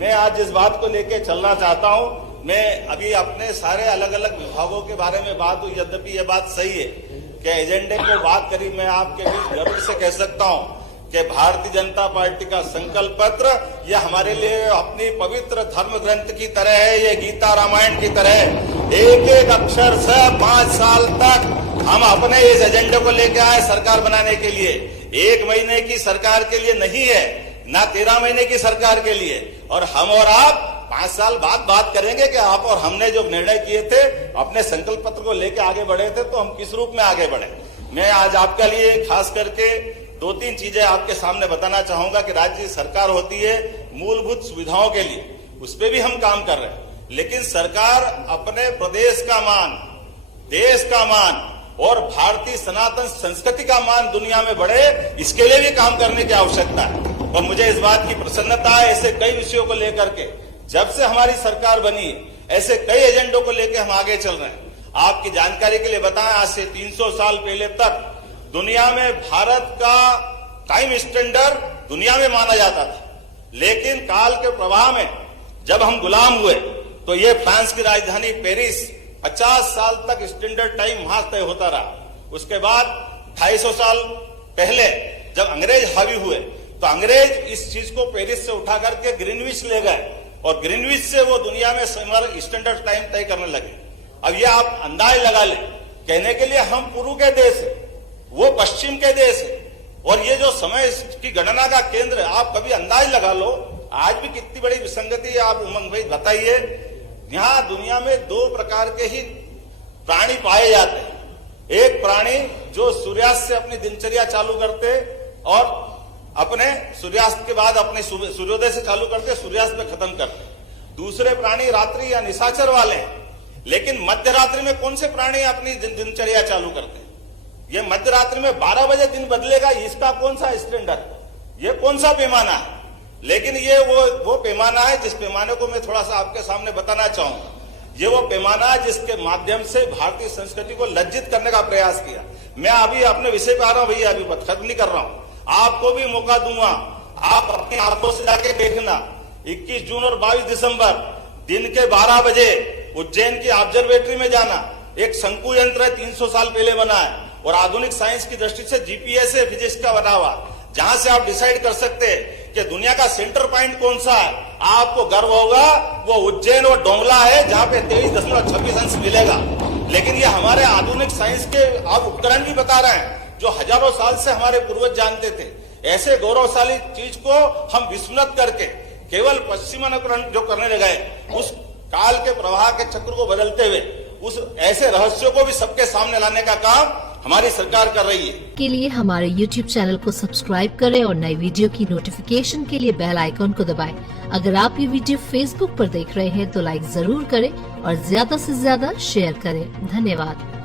मैं आज इस बात को लेके चलना चाहता हूं। मैं अभी अपने सारे अलग अलग विभागों के बारे में बात हुई, यद्यपि यह बात सही है कि एजेंडे को बात करी। मैं आपके बीच गर्व से कह सकता हूं कि भारतीय जनता पार्टी का संकल्प पत्र यह हमारे लिए अपनी पवित्र धर्म ग्रंथ की तरह है, ये गीता रामायण की तरह है। एक एक अक्षर से 5 साल तक हम अपने इस एजेंडे को लेकर आए सरकार बनाने के लिए। 1 महीने की सरकार के लिए नहीं है, ना 13 महीने की सरकार के लिए। और हम और आप 5 साल बाद बात करेंगे कि आप और हमने जो निर्णय किए थे, अपने संकल्प पत्र को लेकर आगे बढ़े थे, तो हम किस रूप में आगे बढ़े। मैं आज आपके लिए खास करके 2-3 चीजें आपके सामने बताना चाहूंगा कि राज्य सरकार होती है मूलभूत सुविधाओं के लिए, उस पर भी हम काम कर रहे हैं। लेकिन सरकार अपने प्रदेश का मान, देश का मान और भारतीय सनातन संस्कृति का मान दुनिया में बढ़े, इसके लिए भी काम करने की आवश्यकता है। और मुझे इस बात की प्रसन्नता है, ऐसे कई विषयों को लेकर के जब से हमारी सरकार बनी, ऐसे कई एजेंडों को लेकर हम आगे चल रहे हैं। आपकी जानकारी के लिए बताएं, आज से 300 साल पहले तक दुनिया में भारत का टाइम स्टैंडर्ड दुनिया में माना जाता था। लेकिन काल के प्रवाह में जब हम गुलाम हुए तो ये फ्रांस की राजधानी पेरिस 50 साल तक स्टैंडर्ड टाइम वहां तय होता रहा। उसके बाद 250 साल पहले जब अंग्रेज हावी हुए तो अंग्रेज इस चीज को पेरिस से उठा करके ग्रीनविच ले गए और ग्रीनविच से वो दुनिया में स्टैंडर्ड टाइम तय करने लगे। अब ये आप अंदाज लगा लें, कहने के लिए हम पूर्व के देश है, वो पश्चिम के देश है, और ये जो समय की गणना का केंद्र है, आप कभी अंदाज लगा लो आज भी कितनी बड़ी विसंगति है। आप उमंग भाई बताइए, यहाँ दुनिया में 2 प्रकार के ही प्राणी पाए जाते हैं। एक प्राणी जो सूर्यास्त से अपनी दिनचर्या चालू करते और अपने सूर्यास्त के बाद अपने सूर्योदय से चालू करते, सूर्यास्त में खत्म करते। दूसरे प्राणी रात्रि या निशाचर वाले हैं। लेकिन मध्य रात्रि में कौन से प्राणी अपनी दिनचर्या चालू करते हैं? ये मध्य रात्रि में 12 बजे दिन बदलेगा, इसका कौन सा स्टैंडर्ड, ये कौन सा पैमाना है? लेकिन ये वो पैमाना है जिस पैमाने को मैं थोड़ा सा आपके सामने बताना चाहूंगा। ये वो पैमाना है जिसके माध्यम से भारतीय संस्कृति को लज्जित करने का प्रयास किया। मैं अभी अपने विषय पे आ रहा हूं भैया, अभी खत्म नहीं कर रहा हूं। आपको भी मौका दूंगा, आप अपनी आंखों से जाके देखना। 21 जून और 22 दिसंबर दिन के 12 बजे उज्जैन की ऑब्जर्वेटरी में जाना। एक शंकु यंत्र है, 300 साल पहले बना है और आधुनिक साइंस की दृष्टि से जीपीएस है फिजिक्स का बना हुआ, जहां से आप डिसाइड कर सकते हैं कि दुनिया का सेंटर पॉइंट कौन सा है। आपको गर्व होगा वो उज्जैन और डोंगला है, जहां पे 23.26 अंश मिलेगा। लेकिन ये हमारे आधुनिक साइंस के आप उपकरण भी बता रहे हैं, जो हजारों साल से हमारे पूर्वज जानते थे। ऐसे गौरवशाली चीज को हम विस्मृत करके केवल पश्चिमानुकरण जो करने लगे, उस काल के प्रवाह के चक्र को बदलते हुए उस ऐसे रहस्यों को भी सबके सामने लाने का काम हमारी सरकार कर रही है। के लिए हमारे YouTube चैनल को सब्सक्राइब करें और नई वीडियो की नोटिफिकेशन के लिए बेल आइकॉन को दबाएं। अगर आप ये वीडियो Facebook पर देख रहे हैं तो लाइक जरूर करें और ज्यादा से ज्यादा शेयर करें। धन्यवाद।